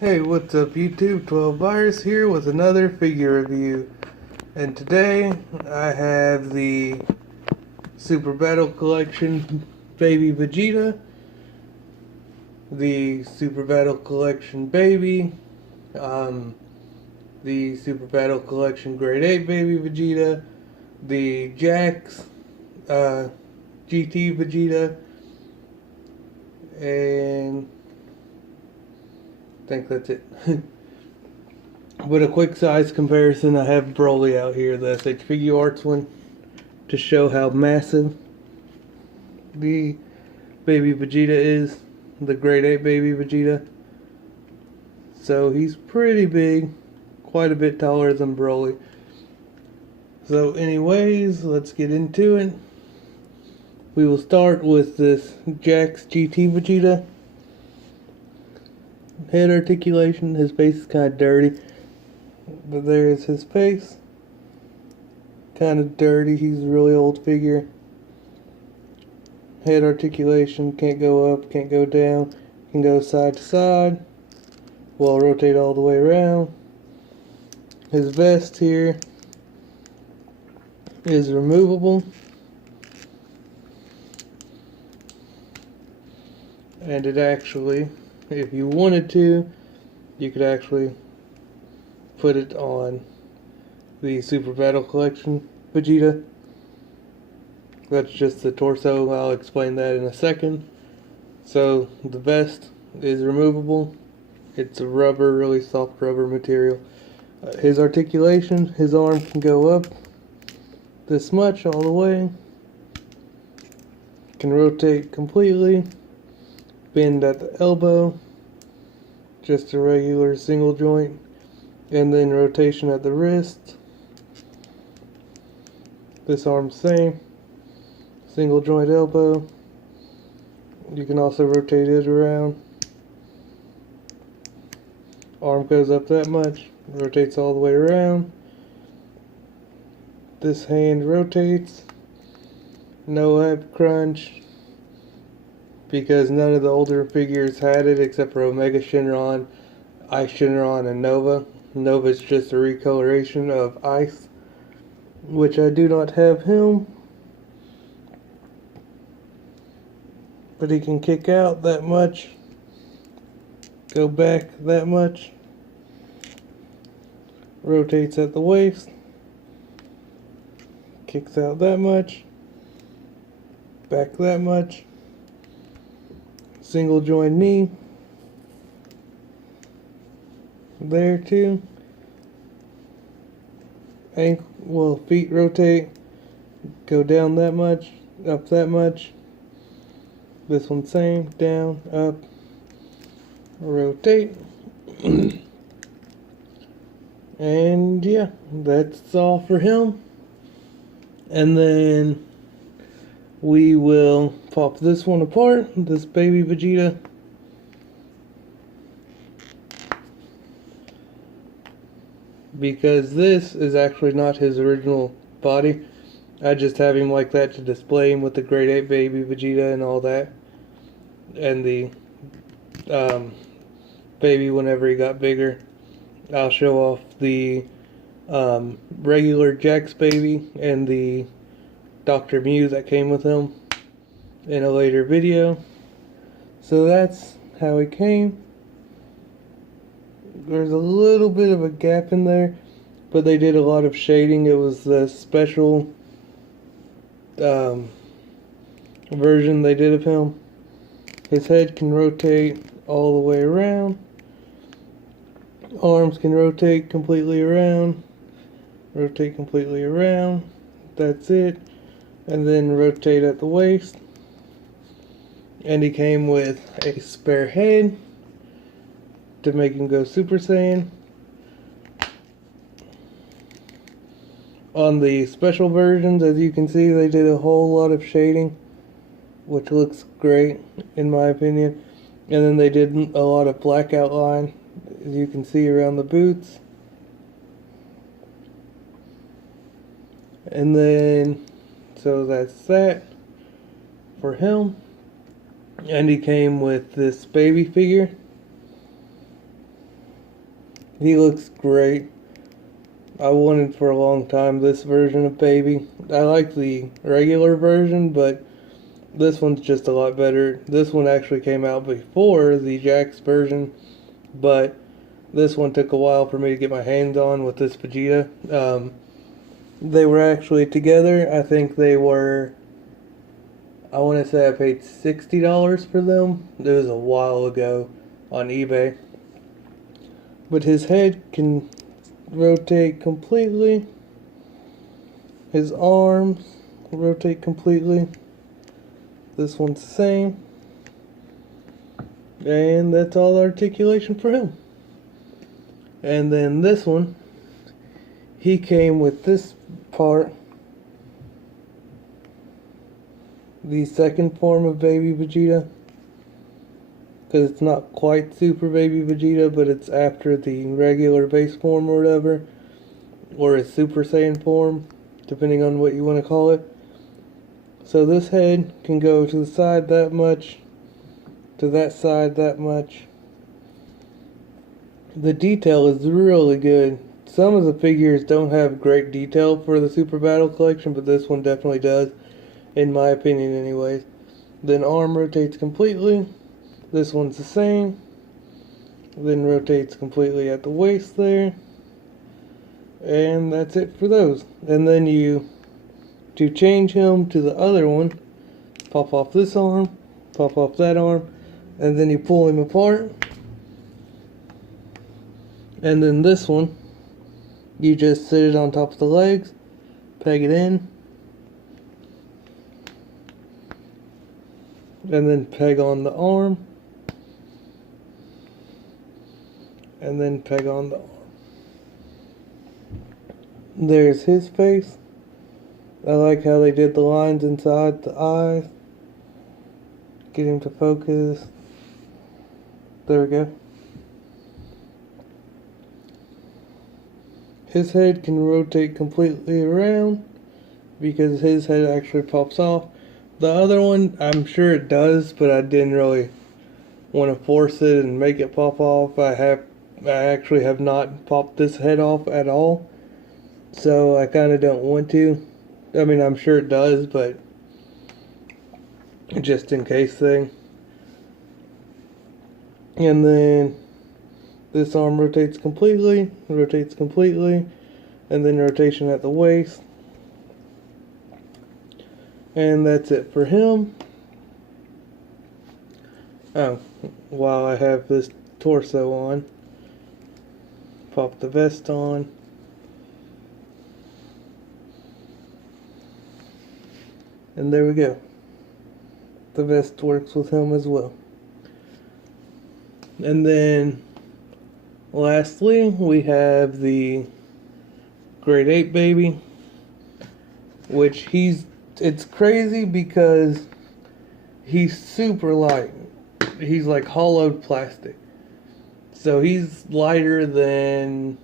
Hey, what's up YouTube? 12 Virus here with another figure review. And today I have the Super Battle Collection Baby Vegeta, the Super Battle Collection Baby, the Super Battle Collection Grade 8 Baby Vegeta, the Jax GT Vegeta, and I think that's it. But a quick size comparison, I have Broly out here, the SH Figure Arts one, to show how massive the Baby Vegeta is, the Grade 8 Baby Vegeta. So he's pretty big, quite a bit taller than Broly. So anyways, let's get into it. We will start with this Jax GT Vegeta. Head articulation, his face is kind of dirty. But there's his face. Kind of dirty. He's a really old figure. Head articulation. Can't go up. Can't go down. Can go side to side. Will rotate all the way around. His vest here is removable. And it actually, if you wanted to, you could actually put it on the Super Battle Collection Vegeta. That's just the torso. I'll explain that in a second. So the vest is removable. It's a rubber, really soft rubber material. His articulation, his arm can go up this much all the way. Can rotate completely. Bend at the elbow. Just a regular single joint. And then rotation at the wrist. This arm same. Single joint elbow. You can also rotate it around. Arm goes up that much. Rotates all the way around. This hand rotates. No ab crunch. Because none of the older figures had it except for Omega Shenron, Ice Shenron, and Nova. Nova is just a recoloration of Ice, which I do not have him. But he can kick out that much, go back that much, rotates at the waist, kicks out that much, back that much, single joint knee. There too. Ankle, well, feet rotate, go down that much, up that much. This one same, down, up, rotate. And yeah, that's all for him. And then we will pop this one apart, this Baby Vegeta. Because this is actually not his original body. I just have him like that to display him with the Grade 8 Baby Vegeta and all that. And the baby whenever he got bigger. I'll show off the regular Jax Baby and the Dr. Mew that came with him in a later video. So that's how he came. There's a little bit of a gap in there, but they did a lot of shading. It was the special version they did of him. His head can rotate all the way around. Arms can rotate completely around. Rotate completely around. That's it. And then rotate at the waist. And he came with a spare head to make him go Super Saiyan. On the special versions, as you can see, they did a whole lot of shading, which looks great in my opinion. And then they did a lot of black outline, as you can see around the boots. And then, so that's that for him. And he came with this baby figure. He looks great. I wanted for a long time this version of Baby. I like the regular version, but this one's just a lot better. This one actually came out before the Jax version, but this one took a while for me to get my hands on with this Vegeta. They were actually together. I think they were, I want to say I paid $60 for them. It was a while ago on eBay. But his head can rotate completely. His arms rotate completely. This one's the same. And that's all the articulation for him. And then this one, he came with this part, the second form of Baby Vegeta, because it's not quite Super Baby Vegeta, but it's after the regular base form or whatever, or his Super Saiyan form, depending on what you want to call it. So this head can go to the side that much, to that side that much. The detail is really good. Some of the figures don't have great detail for the Super Battle Collection, but this one definitely does, in my opinion anyways. Then arm rotates completely. This one's the same. Then rotates completely at the waist there. And that's it for those. And then to change him to the other one, pop off this arm, pop off that arm, and then you pull him apart. And then this one, you just sit it on top of the legs, peg it in, and then peg on the arm, and then peg on the arm. There's his face. I like how they did the lines inside the eyes. Get him to focus. There we go. His head can rotate completely around because his head actually pops off. The other one, I'm sure it does, but I didn't really want to force it and make it pop off. I actually have not popped this head off at all, so I kind of don't want to. I mean, I'm sure it does, but just in case thing. And then this arm rotates completely, and then rotation at the waist. And that's it for him. Oh, while I have this torso on, pop the vest on. And there we go. The vest works with him as well. And then lastly, we have the Great Ape Baby, which it's crazy because he's super light. He's like hollowed plastic. So he's lighter than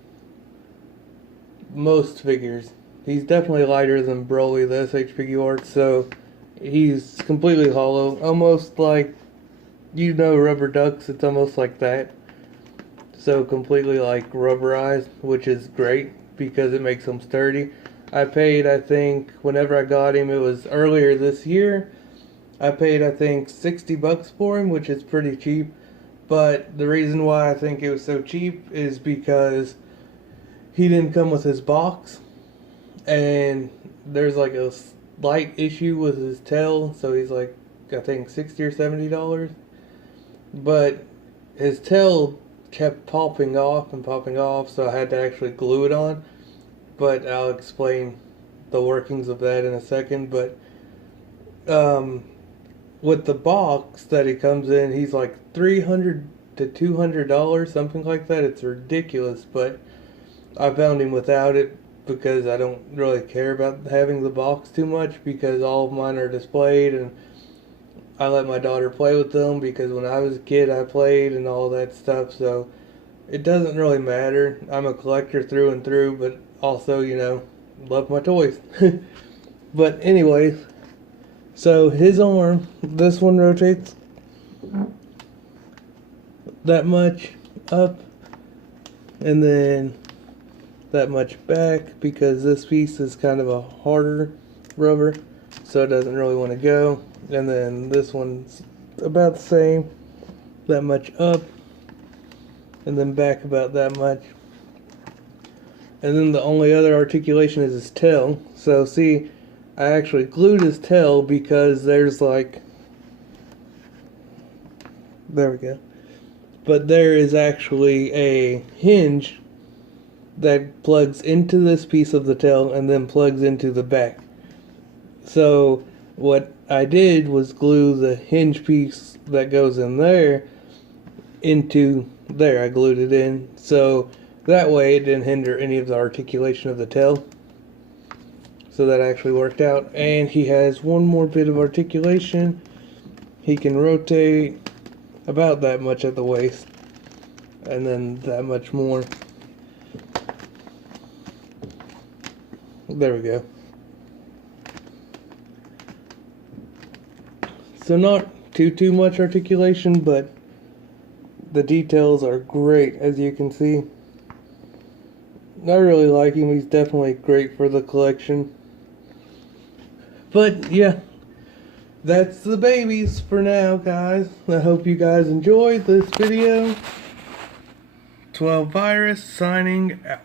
most figures. He's definitely lighter than Broly, the SH Figuarts, so he's completely hollow. Almost like, rubber ducks, it's almost like that. So completely like rubberized, which is great because it makes him sturdy. I paid, I think, whenever I got him, it was earlier this year. I paid, I think, $60 for him, which is pretty cheap. But the reason why I think it was so cheap is because he didn't come with his box. And there's like a slight issue with his tail, so he's like, I think, $60 or $70. But his tail kept popping off, so I had to actually glue it on. But I'll explain the workings of that in a second. But with the box that he comes in, he's like $300 to $200, something like that. It's ridiculous, but I found him without it because I don't really care about having the box too much, because all of mine are displayed and I let my daughter play with them because when I was a kid I played and all that stuff, so it doesn't really matter. I'm a collector through and through, but also, love my toys. But anyways, so his arm, this one rotates that much up, and then that much back, because this piece is kind of a harder rubber, so it doesn't really want to go. And then this one's about the same, that much up, and then back about that much. And then the only other articulation is his tail. So see, I actually glued his tail because there's like, there we go. But there is actually a hinge that plugs into this piece of the tail and then plugs into the back. So what I did was glue the hinge piece that goes in there into there. I glued it in, so that way it didn't hinder any of the articulation of the tail. So that actually worked out. And he has one more bit of articulation. He can rotate about that much at the waist, and then that much more. There we go. So not too much articulation, but the details are great, as you can see. I really like him. He's definitely great for the collection. But yeah, that's the babies for now, guys. I hope you guys enjoyed this video. 12 Virus signing out.